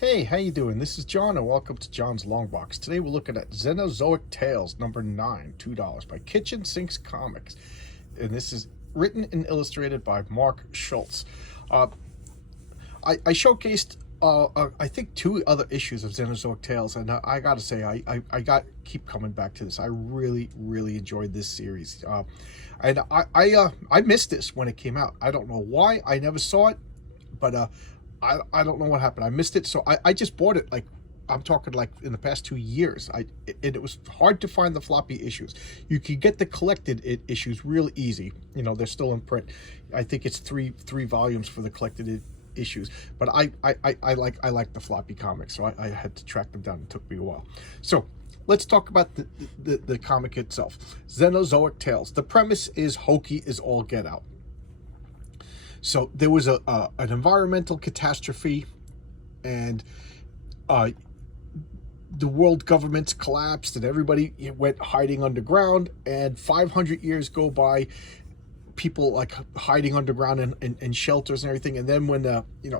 Hey, how you doing? This is John, and welcome to John's Long Box. Today we're looking at Xenozoic Tales, number 9, $2 by Kitchen Sinks Comics. And this is written and illustrated by Mark Schultz. I showcased, I think, 2 other issues of Xenozoic Tales, and I gotta say, I keep coming back to this. I really enjoyed this series. And I missed this when it came out. I don't know why. I never saw it, but I don't know what happened. I missed it, so I just bought it. Like, I'm talking like in the past 2 years. It was hard to find the floppy issues. You could get the collected issues real easy. You know, they're still in print. I think it's three volumes for the collected issues. But I like the floppy comics, so I had to track them down. It took me a while. So let's talk about the comic itself. Xenozoic Tales. The premise is hokey as all get out. So there was an environmental catastrophe, and the world governments collapsed, and everybody went hiding underground. And 500 years go by, people like hiding underground in shelters and everything. And then when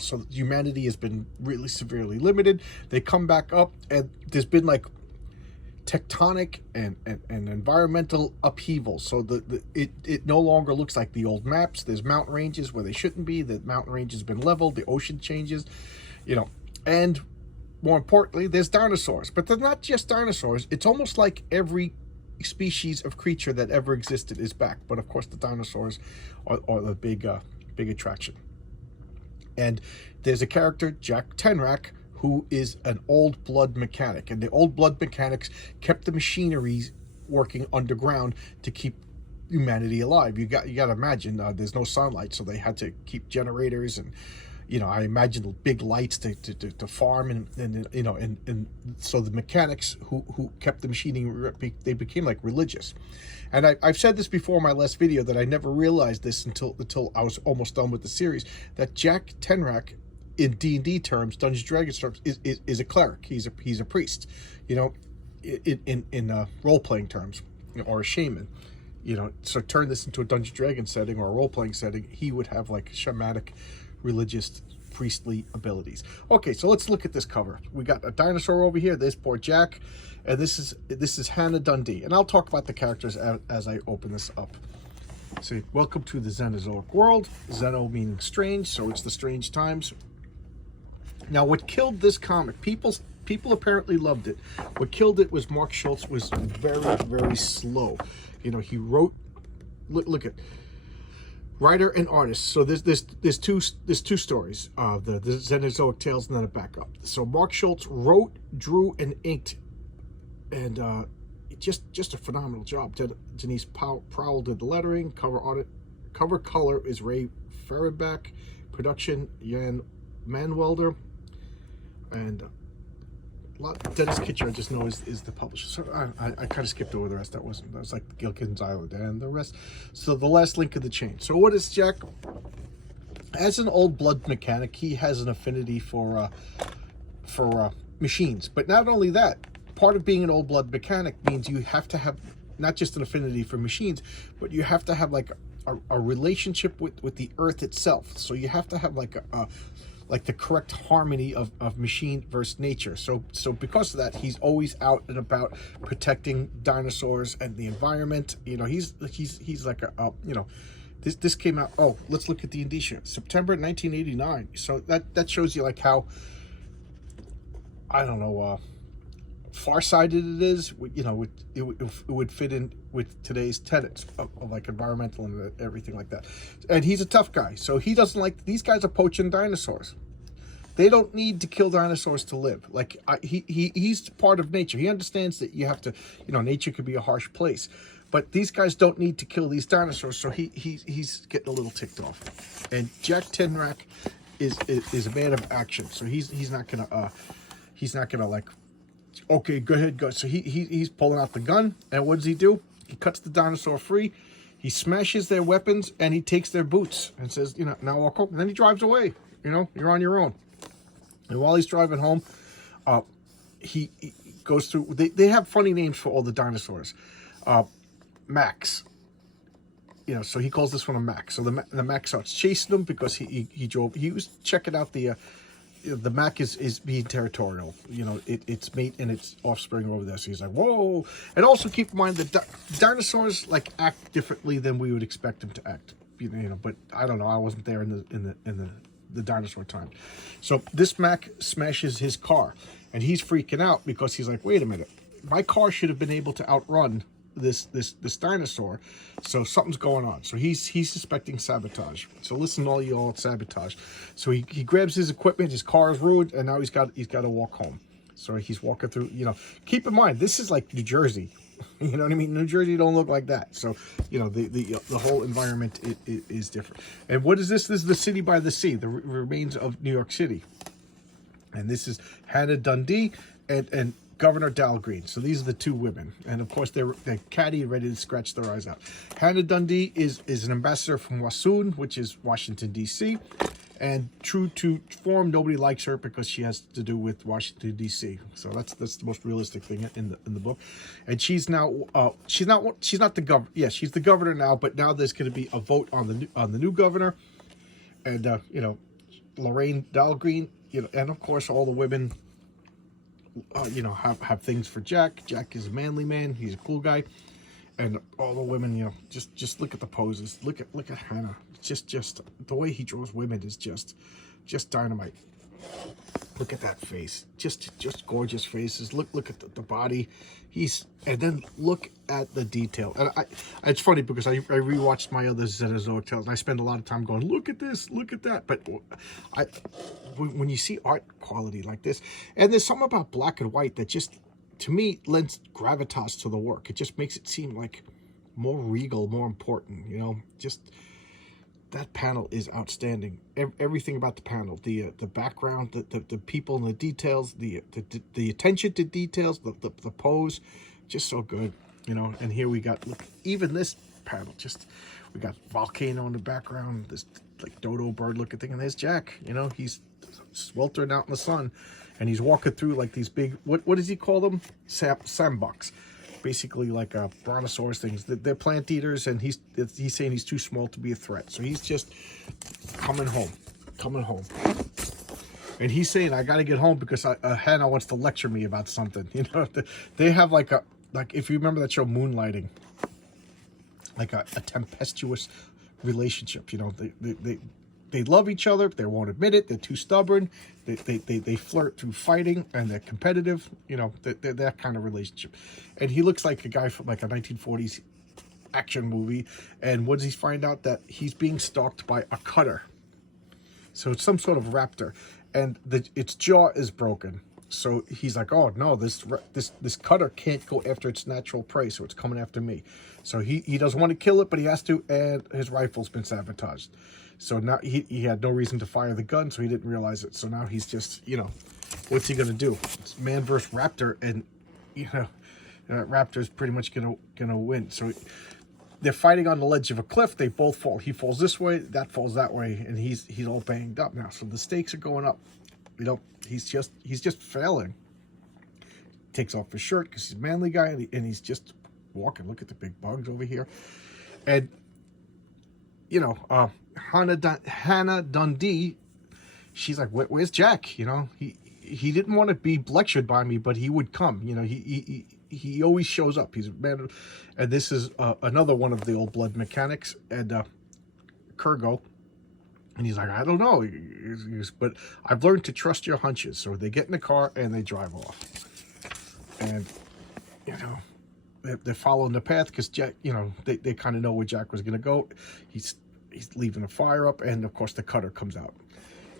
so humanity has been really severely limited, they come back up, and there's been like tectonic and environmental upheaval. So it no longer looks like the old maps. There's mountain ranges where they shouldn't be. The mountain range has been leveled. The ocean changes, and more importantly, there's dinosaurs. But they're not just dinosaurs. It's almost like every species of creature that ever existed is back. But of course, the dinosaurs are the big attraction. And there's a character, Jack Tenrec, who is an old blood mechanic, and the old blood mechanics kept the machineries working underground to keep humanity alive. You got to imagine, there's no sunlight, so they had to keep generators, and I imagine big lights to farm, and so the mechanics who kept the machinery, they became like religious. And I've said this before in my last video, that I never realized this until I was almost done with the series, that Jack Tenrec, in D&D terms, Dungeons & Dragons terms, is a cleric. He's a priest, in role-playing terms, or a shaman. So turn this into a Dungeons & Dragons setting or a role-playing setting, he would have like shamanic, religious, priestly abilities. Okay, so let's look at this cover. We got a dinosaur over here. There's poor Jack, and this is Hannah Dundee. And I'll talk about the characters as I open this up. So, welcome to the Xenozoic world. Xeno meaning strange, so it's the strange times. Now, what killed this comic, people apparently loved it. What killed it was Mark Schultz was very slow. He wrote, look at writer and artist. So there's two stories, the Xenozoic Tales, and then a backup. So Mark Schultz wrote, drew, and inked, and just a phenomenal job. Denise Powell did the lettering. Cover color is Ray Farrenbach. Production, Jan Manwelder. And Dennis Kitcher, I just know is the publisher. So I kind of skipped over the rest. That was like Gilkins Island and the rest. So the last link of the chain. So what is Jack? As an old blood mechanic, he has an affinity for machines. But not only that, part of being an old blood mechanic means you have to have not just an affinity for machines, but you have to have like a relationship with the earth itself. So you have to have like the correct harmony of machine versus nature. So because of that, he's always out and about protecting dinosaurs and the environment. He's like this came out. Oh, let's look at the indicia. September 1989. So that shows you like how, I don't know, far-sighted it is. It would fit in with today's tenets of like environmental and everything like that. And he's a tough guy, so he doesn't like, these guys are poaching dinosaurs. They don't need to kill dinosaurs to live. Like, he's part of nature. He understands that you have to, nature could be a harsh place, but these guys don't need to kill these dinosaurs. So he's getting a little ticked off. And Jack Tenrec is a man of action, so he's not gonna like, okay, go ahead, go. So he's pulling out the gun, and what does he do? He cuts the dinosaur free. He smashes their weapons, and he takes their boots and says, now walk home. And then he drives away. You're on your own. And while he's driving home, he goes through. They have funny names for all the dinosaurs. Max. So he calls this one a Max. So the Max starts chasing him because he was checking out the the Mac is being territorial. You know, its mate and its offspring over there. So he's like, whoa. And also keep in mind that dinosaurs like act differently than we would expect them to act. You know, but I don't know. I wasn't there in the dinosaur time. So this Mac smashes his car, and he's freaking out because he's like, wait a minute, my car should have been able to outrun this dinosaur, so something's going on. So he's suspecting sabotage. So listen, all you all, sabotage. So he grabs his equipment, his car is ruined, and now he's got to walk home. So he's walking through, you know, keep in mind this is like New Jersey. You know what I mean? New Jersey don't look like that. So, you know, the whole environment is different. And what is this? This is the city by the sea, the remains of New York City. And this is Hannah Dundee and Governor Dahlgreen. So these are the two women. And of course, they're catty and ready to scratch their eyes out. Hannah Dundee is an ambassador from Wassoon, which is Washington, D.C. And true to form, nobody likes her because she has to do with Washington, D.C. So that's the most realistic thing in the book. And she's now she's not the governor. Yeah, she's the governor now, but now there's going to be a vote on the new governor. And you know, Lorraine Dahlgreen, you know, and of course all the women you know, have things for Jack. Jack is a manly man. He's a cool guy. And all the women, you know, just look at the poses. Look at Hannah. Just the way he draws women is just dynamite. Look at that face. Just gorgeous faces. Look at the body. And then look at the detail. And it's funny because I rewatched my other Xenozoic Tales, and I spend a lot of time going, look at this, look at that. But when you see art quality like this, and there's something about black and white that just, to me, lends gravitas to the work. It just makes it seem like more regal, more important, you know. Just that panel is outstanding. Everything about the panel, the background, the people and the details, the attention to details, the pose, just so good, you know. And here we got, look, even this panel, just, we got volcano in the background, this like dodo bird looking thing, and there's Jack, you know, he's sweltering out in the sun, and he's walking through like these big, what does he call them? Sandbox. Basically like brontosaurus things. They're plant eaters, and he's saying he's too small to be a threat. So he's just coming home. And he's saying, I got to get home because Hannah wants to lecture me about something. You know, they have like if you remember that show Moonlighting, like a tempestuous relationship. You know, they love each other, but they won't admit it. They're too stubborn. They flirt through fighting, and they're competitive. You know, they're that kind of relationship. And he looks like a guy from like a 1940s action movie. And what does he find out? That he's being stalked by a cutter. So it's some sort of raptor, and its jaw is broken. So he's like, oh no, this cutter can't go after its natural prey, so it's coming after me. So he doesn't want to kill it, but he has to, and his rifle's been sabotaged. So now he had no reason to fire the gun, so he didn't realize it. So now he's just, you know, what's he gonna do? It's man versus raptor, and you know, raptor's pretty much gonna win. So they're fighting on the ledge of a cliff. They both fall. He falls this way, that falls that way, and he's all banged up now. So the stakes are going up. You know, he's just failing. Takes off his shirt because he's a manly guy, and he's just walking. Look at the big bugs over here, and you know, Hannah Dundee, she's like, where's Jack? You know, he didn't want to be lectured by me, but he would come. You know, he always shows up. He's a man, and this is another one of the old blood mechanics, and Kurgo. And he's like, I don't know, but I've learned to trust your hunches. So they get in the car and they drive off. And, you know, they're following the path because Jack, you know, they kind of know where Jack was going to go. He's leaving the fire up, and of course the cutter comes out.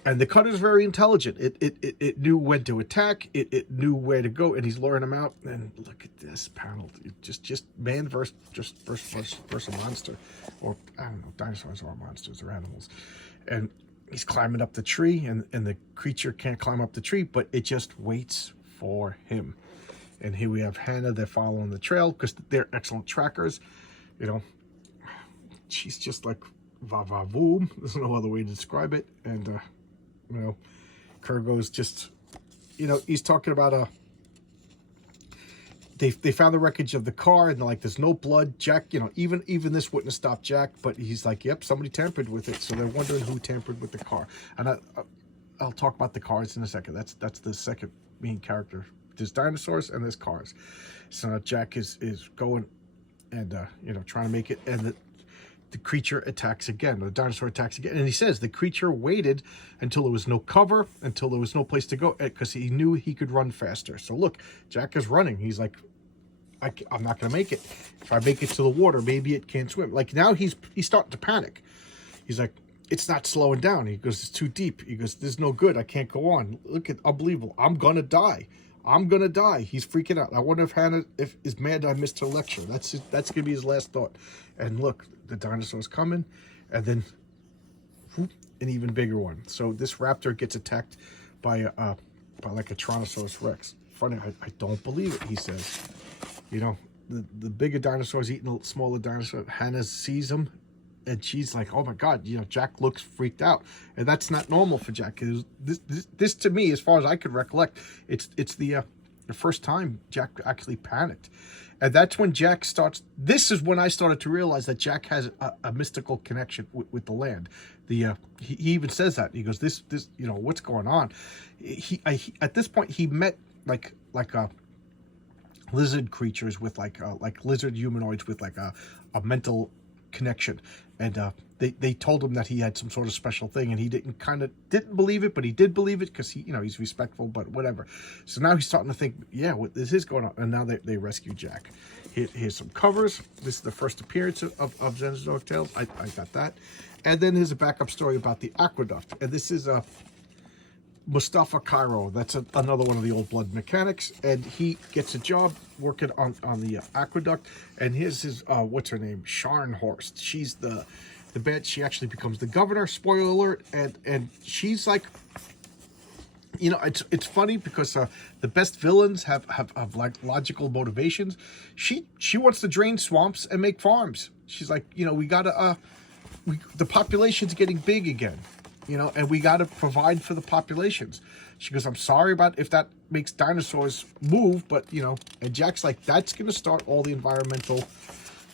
And the cutter is very intelligent. It knew when to attack. It knew where to go, and he's luring them out. And look at this panel. Just man versus a monster. Or, I don't know, dinosaurs are monsters or animals. And he's climbing up the tree, and the creature can't climb up the tree, but it just waits for him. And here we have Hannah. They're following the trail because they're excellent trackers. You know, she's just like va-va-voom. There's no other way to describe it. And, you know, Kurgo's just, you know, he's talking about they found the wreckage of the car, and they're like, there's no blood. Jack, you know, even this wouldn't have stopped Jack, but he's like, yep, somebody tampered with it. So they're wondering who tampered with the car. And I'll talk about the cars in a second. That's the second main character. There's dinosaurs and there's cars. So now Jack is going and you know, trying to make it, and the creature attacks again. The dinosaur attacks again, and he says the creature waited until there was no cover, until there was no place to go, because he knew he could run faster. So look, Jack is running. He's like, I'm not gonna make it. If I make it to the water, maybe it can't swim. Like now he's starting to panic. He's like, it's not slowing down. He goes, it's too deep. He goes, this is no good. I can't go on. Look at, unbelievable. I'm gonna die. I'm gonna die. He's freaking out. I wonder if Hannah is mad that I missed her lecture. That's gonna be his last thought. And look, the dinosaur's coming, and then whoop, an even bigger one. So this raptor gets attacked by like a Tyrannosaurus Rex. Funny, I don't believe it. He says, you know, the bigger dinosaur's eating a smaller dinosaur. Hannah sees him, and she's like, oh my God, you know, Jack looks freaked out. And that's not normal for Jack. This to me, as far as I could recollect, it's the first time Jack actually panicked. And that's when Jack starts, this is when I started to realize that Jack has a mystical connection with the land. He even says that. He goes, this, you know, what's going on? At this point, he met like lizard creatures with like lizard humanoids with like a mental connection, and they told him that he had some sort of special thing, and he didn't believe it, but he did believe it because he, you know, he's respectful, but whatever. So now he's starting to think, yeah, what this is going on, and now they rescue Jack. Here's some covers. This is the first appearance of Xenozoic Tales. I got that, and then here's a backup story about the aqueduct, and this is Mustafa Cairo. That's another one of the old blood mechanics, and he gets a job working on the aqueduct. And here's his what's her name, Scharnhorst. She's the bad. She actually becomes the governor. Spoiler alert. And she's like, you know, it's funny because the best villains have like logical motivations. She wants to drain swamps and make farms. She's like, you know, we gotta the population's getting big again. You know, and we got to provide for the populations. She goes, I'm sorry about if that makes dinosaurs move, but, you know, and Jack's like, that's going to start all the environmental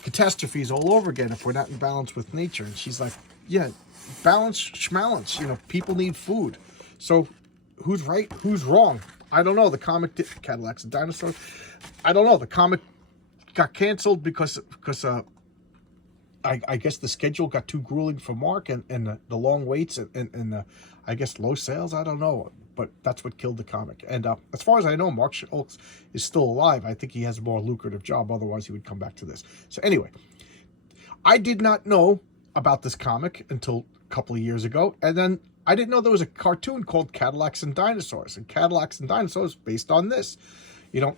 catastrophes all over again if we're not in balance with nature. And she's like, yeah, balance, schmalance, you know, people need food. So who's right? Who's wrong? I don't know. The comic Cadillacs and Dinosaurs. I don't know. The comic got canceled because I guess the schedule got too grueling for Mark, and the long waits and I guess low sales. I don't know, but that's what killed the comic. And as far as I know, Mark Schultz is still alive. I think he has a more lucrative job. Otherwise, he would come back to this. So anyway, I did not know about this comic until a couple of years ago. And then I didn't know there was a cartoon called Cadillacs and Dinosaurs. And Cadillacs and Dinosaurs based on this. You know,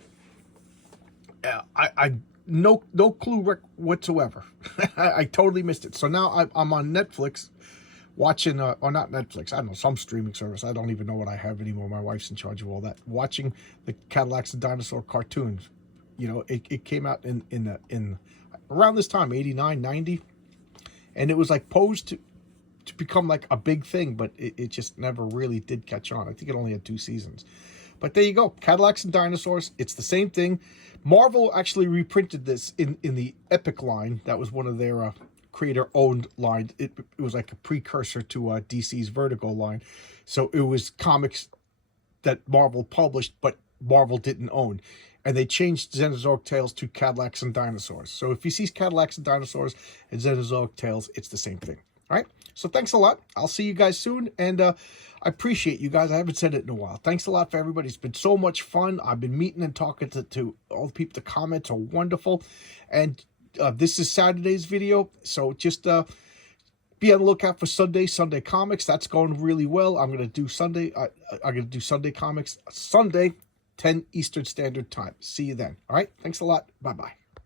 I no clue whatsoever. I totally missed it. So now I'm on Netflix watching, or not Netflix, I don't know, some streaming service. I don't even know what I have anymore. My wife's in charge of all that. Watching the Cadillacs and Dinosaur cartoons. You know, it came out in around this time, 89, 90. And it was like posed to become like a big thing, but it just never really did catch on. I think it only had 2 seasons. But there you go, Cadillacs and Dinosaurs. It's the same thing. Marvel actually reprinted this in the Epic line. That was one of their creator-owned lines. It was like a precursor to DC's Vertigo line. So it was comics that Marvel published, but Marvel didn't own. And they changed Xenozoic Tales to Cadillacs and Dinosaurs. So if you see Cadillacs and Dinosaurs and Xenozoic Tales, it's the same thing. All right? So thanks a lot. I'll see you guys soon. And I appreciate you guys. I haven't said it in a while. Thanks a lot for everybody. It's been so much fun. I've been meeting and talking to all the people. The comments are wonderful. And this is Saturday's video. So just be on the lookout for Sunday comics. That's going really well. I'm going to do Sunday. I'm going to do Sunday comics Sunday, 10 Eastern Standard Time. See you then. All right. Thanks a lot. Bye-bye.